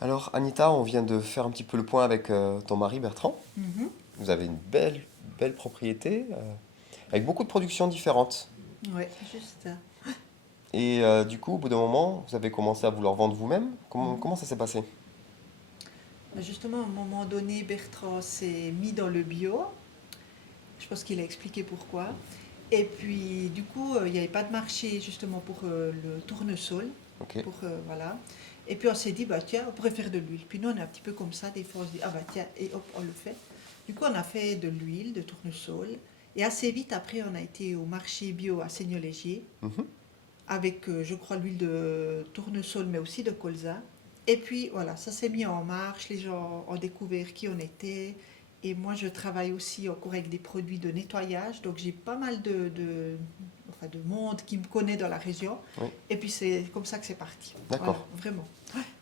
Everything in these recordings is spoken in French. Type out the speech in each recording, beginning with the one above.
Alors, Anita, on vient de faire un petit peu le point avec ton mari Bertrand. Mhm. Vous avez une belle propriété avec beaucoup de productions différentes. Ouais, juste ça. Et du coup, au bout d'un moment, vous avez commencé à vouloir vendre vous-même. Mhm. Comment ça s'est passé? Mais justement, à un moment donné, Bertrand s'est mis dans le bio. Je pense qu'il a expliqué pourquoi. Et puis, du coup, il n'y avait pas de marché justement pour le tournesol. Ok. Voilà. Et puis, on s'est dit, bah tiens, on pourrait faire de l'huile. Puis nous, on est un petit peu comme ça. Des fois, on se dit, ah bah tiens, et hop, on le fait. Du coup, on a fait de l'huile, de tournesol. Et assez vite, après, on a été au marché bio à Seigneur-Légier, Mhm. avec, je crois, l'huile de tournesol, mais aussi de colza. Et puis voilà, ça s'est mis en marche, les gens ont découvert qui on était. Et moi, je travaille aussi encore avec des produits de nettoyage, donc j'ai pas mal enfin, de monde qui me connaît dans la région. Oui, Et puis c'est comme ça que c'est parti. Voilà, d'accord. vraiment.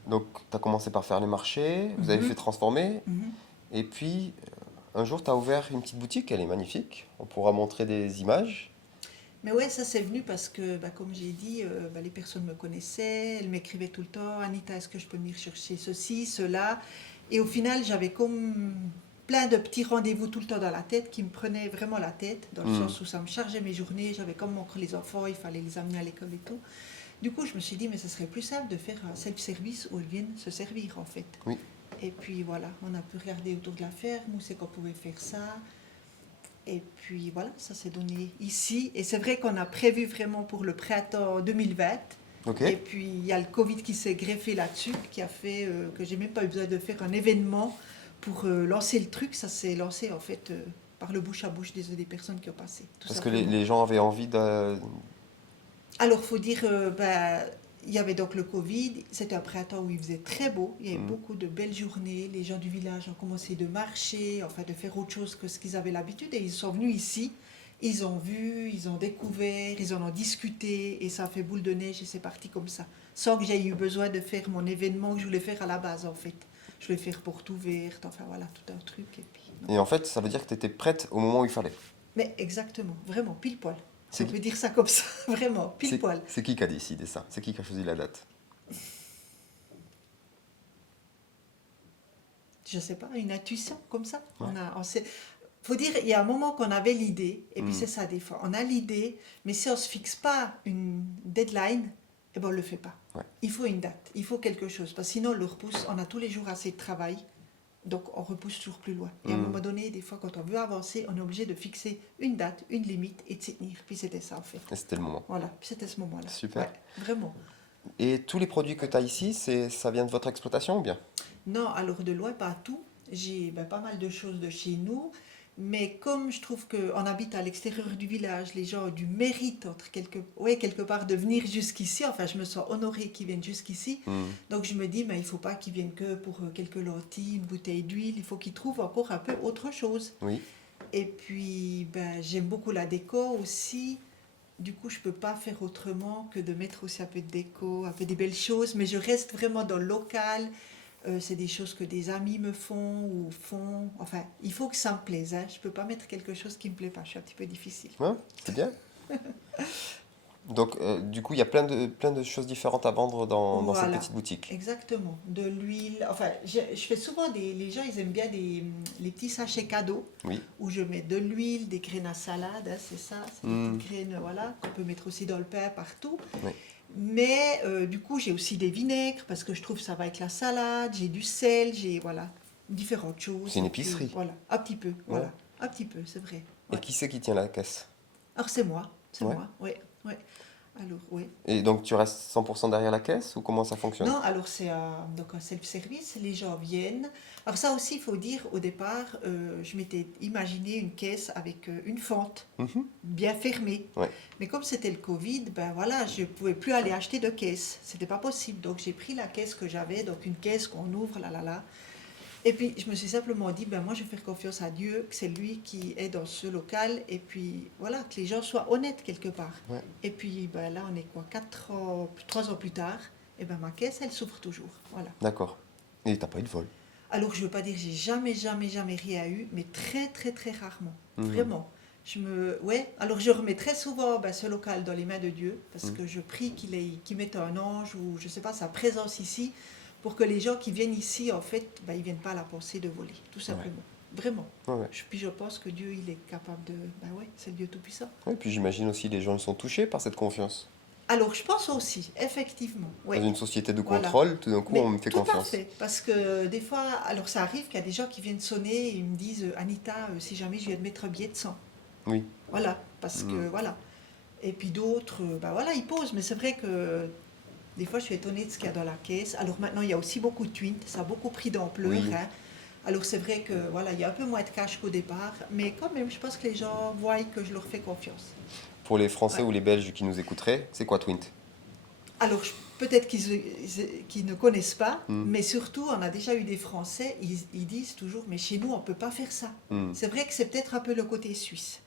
Donc, tu as commencé par faire les marchés, vous avez fait Mhm, transformer, mhm. et puis un jour, tu as ouvert une petite boutique, elle est magnifique. On pourra montrer des images. Mais ouais, ça c'est venu parce que, bah, comme j'ai dit, bah, les personnes me connaissaient, elles m'écrivaient tout le temps, Anita, est-ce que je peux venir chercher ceci, cela. Et au final, j'avais comme plein de petits rendez-vous tout le temps dans la tête qui me prenaient vraiment la tête, dans le Hmm. sens où ça me chargeait mes journées, j'avais comme encore les enfants, il fallait les amener à l'école et tout. Du coup, je me suis dit, mais ce serait plus simple de faire un self-service où ils viennent se servir en fait. Oui. Et puis voilà, on a pu regarder autour de la ferme, où c'est qu'on pouvait faire ça. Et puis voilà, ça s'est donné ici. Et c'est vrai qu'on a prévu vraiment pour le printemps 2020. Ok. Et puis il y a le Covid qui s'est greffé là-dessus, qui a fait que j'ai même pas eu besoin de faire un événement pour lancer le truc. Ça s'est lancé en fait par le bouche à bouche des personnes qui ont passé, tout Parce que simplement. les gens avaient envie de... Alors faut dire, bah, il y avait donc le Covid, c'était un printemps où il faisait très beau, il y avait Hmm. beaucoup de belles journées, les gens du village ont commencé de marcher, enfin de faire autre chose que ce qu'ils avaient l'habitude et ils sont venus ici, ils ont vu, ils ont découvert, ils en ont discuté et ça a fait boule de neige et c'est parti comme ça. Sans que j'aie eu besoin de faire mon événement que je voulais faire à la base en fait. Je voulais faire porte ouverte, enfin voilà, tout un truc et puis non. Et en fait, ça veut dire que tu étais prête au moment où il fallait. Mais exactement, vraiment, pile poil. C'est On qui, peut dire ça comme ça, vraiment, pile poil. c'est qui a décidé ça? C'est qui a choisi la date? Je sais pas, une intuition comme ça. Ouais. Faut dire, il y a un moment qu'on avait l'idée, et puis Hmm. c'est ça des fois, on a l'idée, mais si on se fixe pas une deadline, eh ben on le fait pas. Ouais. Il faut une date, il faut quelque chose, parce que sinon on le repousse, on a tous les jours assez de travail, donc on repousse toujours plus loin. Et à un Hmm. moment donné, des fois quand on veut avancer, on est obligé de fixer une date, une limite, et de s'y tenir. Puis c'était ça en fait. Et c'était le moment. Voilà, puis c'était ce moment-là. Super. Ouais, vraiment. Et tous les produits que tu as ici, ça vient de votre exploitation ou bien? Non, alors de loin, pas tout. J'ai ben, pas mal de choses de chez nous. Mais comme je trouve qu'on habite à l'extérieur du village, les gens ont du mérite ouais, quelque part de venir jusqu'ici. Enfin, je me sens honorée qu'ils viennent jusqu'ici. Hmm. Donc je me dis, mais il ne faut pas qu'ils viennent que pour quelques lentilles, une bouteille d'huile. Il faut qu'ils trouvent encore un peu autre chose. Oui. Et puis, ben, j'aime beaucoup la déco aussi. Du coup, je ne peux pas faire autrement que de mettre aussi un peu de déco, un peu des belles choses. Mais je reste vraiment dans le local. C'est des choses que des amis me font ou font. Enfin, il faut que ça me plaise. Hein. Je ne peux pas mettre quelque chose qui ne me plaît pas. Je suis un petit peu difficile. Ouais, c'est bien. Donc, du coup, il y a plein de choses différentes à vendre dans cette Voilà, petite boutique. exactement. De l'huile. Enfin, je fais souvent des. Les gens, ils aiment bien les petits sachets cadeaux Oui. où je mets de l'huile, des graines à salade. Hein, c'est ça. C'est des Hmm. petites graines, voilà, qu'on peut mettre aussi dans le pain partout. Oui. Mais du coup, j'ai aussi des vinaigres parce que je trouve que ça va avec la salade. J'ai du sel, j'ai voilà, différentes C'est choses. une Et puis épicerie. voilà, un petit peu, Ouais. voilà, un petit peu, c'est vrai. Et Ouais. qui c'est qui tient la caisse? Alors c'est Ouais. moi, oui, ouais. Alors oui. Et donc, tu restes 100% derrière la caisse ou comment ça fonctionne? Non, alors c'est donc un self-service, les gens viennent. Alors ça aussi, il faut dire, au départ, je m'étais imaginé une caisse avec une fente Mhm. bien fermée. Ouais. Mais comme c'était le Covid, ben voilà, je ne pouvais plus aller acheter de caisse. C'était pas possible. Donc j'ai pris la caisse que j'avais, donc une caisse qu'on ouvre, là, là, là. Et puis je me suis simplement dit, ben moi je vais faire confiance à Dieu, que c'est lui qui est dans ce local, et puis voilà, que les gens soient honnêtes quelque part. Ouais. Et puis ben là on est quoi, 4 ans, 3 ans plus tard, et ben ma caisse elle s'ouvre toujours. Voilà. D'accord. Et t'as pas eu de vol? Alors je veux pas dire que j'ai jamais, jamais, jamais rien eu, mais très, très, très rarement. Mhm. Vraiment. Ouais, alors je remets très souvent ben, ce local dans les mains de Dieu, parce Mhm. que je prie qu'il mette un ange ou je sais pas, sa présence ici pour que les gens qui viennent ici, en fait, ben, ils ne viennent pas à la pensée de voler, tout Ouais. simplement. Vraiment. Ouais, ouais. Puis je pense que Dieu, il est capable de... Ben ouais, c'est le Dieu Tout-Puissant. Ouais, puis j'imagine aussi les gens ils sont touchés par cette confiance. Alors, je pense aussi, effectivement, Dans oui. une société de Voilà. contrôle, tout d'un coup, on Mais me fait tout à confiance. fait, parce que des fois, alors ça arrive qu'il y a des gens qui viennent sonner et ils me disent Anita, si jamais je viens de mettre un billet de 100. Oui. Voilà, parce que Mm. voilà. Et puis d'autres, ben voilà, ils posent, mais c'est vrai que des fois je suis étonnée de ce qu'il y a dans la caisse. Alors maintenant, il y a aussi beaucoup de twins, ça a beaucoup pris d'ampleur. Oui. Hein. Alors c'est vrai que voilà, il y a un peu moins de cash qu'au départ, mais quand même, je pense que les gens voient que je leur fais confiance. Pour les Français Ouais. ou les Belges qui nous écouteraient, c'est quoi Twint? Alors, peut-être qu'ils ne connaissent pas, Mm. mais surtout, on a déjà eu des Français, ils disent toujours, mais chez nous, on ne peut pas faire ça. Mm. C'est vrai que c'est peut-être un peu le côté suisse,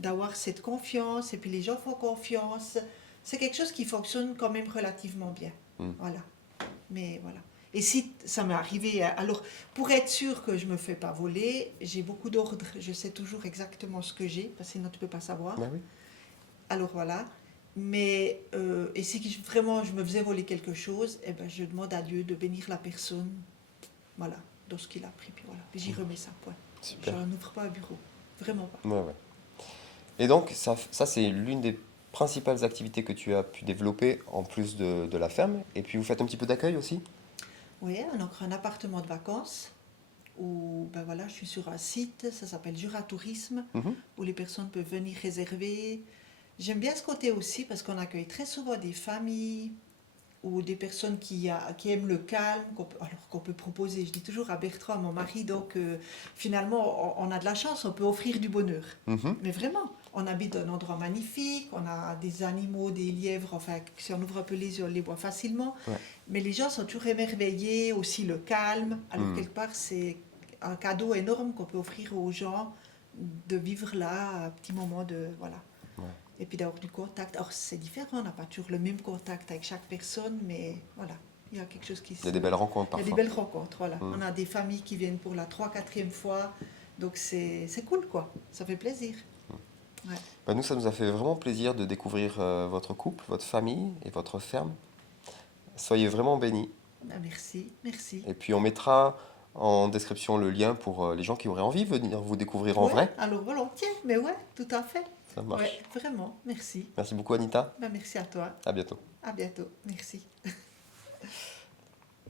d'avoir cette confiance, et puis les gens font confiance. C'est quelque chose qui fonctionne quand même relativement bien. Mm. Voilà. Mais voilà. Et si ça m'est arrivé, alors pour être sûr que je ne me fais pas voler, j'ai beaucoup d'ordres, je sais toujours exactement ce que j'ai, parce que sinon tu ne peux pas savoir. Bah oui. Alors voilà. Mais et si vraiment je me faisais voler quelque chose, eh ben, je demande à Dieu de bénir la personne, voilà, dans ce qu'il a pris, puis voilà, puis j'y remets ça, point. Super. Je n'ouvre pas un bureau, vraiment pas. Ouais, ouais. Et donc, ça c'est l'une des principales activités que tu as pu développer en plus de la ferme. Et puis, vous faites un petit peu d'accueil aussi? Oui, on a encore un appartement de vacances où ben voilà, je suis sur un site, ça s'appelle Jura Tourisme, Mhm. où les personnes peuvent venir réserver. J'aime bien ce côté aussi parce qu'on accueille très souvent des familles ou des personnes qui aiment le calme, qu'on peut proposer. Je dis toujours à Bertrand, à mon mari, donc finalement, on a de la chance, on peut offrir du bonheur. Mhm. Mais vraiment, on habite dans un endroit magnifique, on a des animaux, des lièvres, enfin, si on ouvre un peu les yeux, on les voit facilement. Ouais. Mais les gens sont toujours émerveillés, aussi le calme. Alors, Mm. quelque part, c'est un cadeau énorme qu'on peut offrir aux gens de vivre là, un petit moment de... Voilà. Ouais. Et puis d'avoir du contact. Alors, c'est différent, on n'a pas toujours le même contact avec chaque personne, mais voilà, il y a quelque chose qui Il y a des belles rencontres il y a des parfois. belles rencontres, voilà. Mm. On a des familles qui viennent pour la 3e, 4e fois, donc c'est cool, quoi. Ça fait plaisir. Ouais. Bah, nous, ça nous a fait vraiment plaisir de découvrir votre couple, votre famille et votre ferme. Soyez vraiment bénis. Ah, merci, merci. Et puis, on mettra en description le lien pour les gens qui auraient envie de venir vous découvrir en Ouais, vrai. alors volontiers, mais ouais, tout à fait. Ça marche. Ouais, vraiment, merci. Merci beaucoup, Anita. Ben, merci à toi. À bientôt. À bientôt. Merci.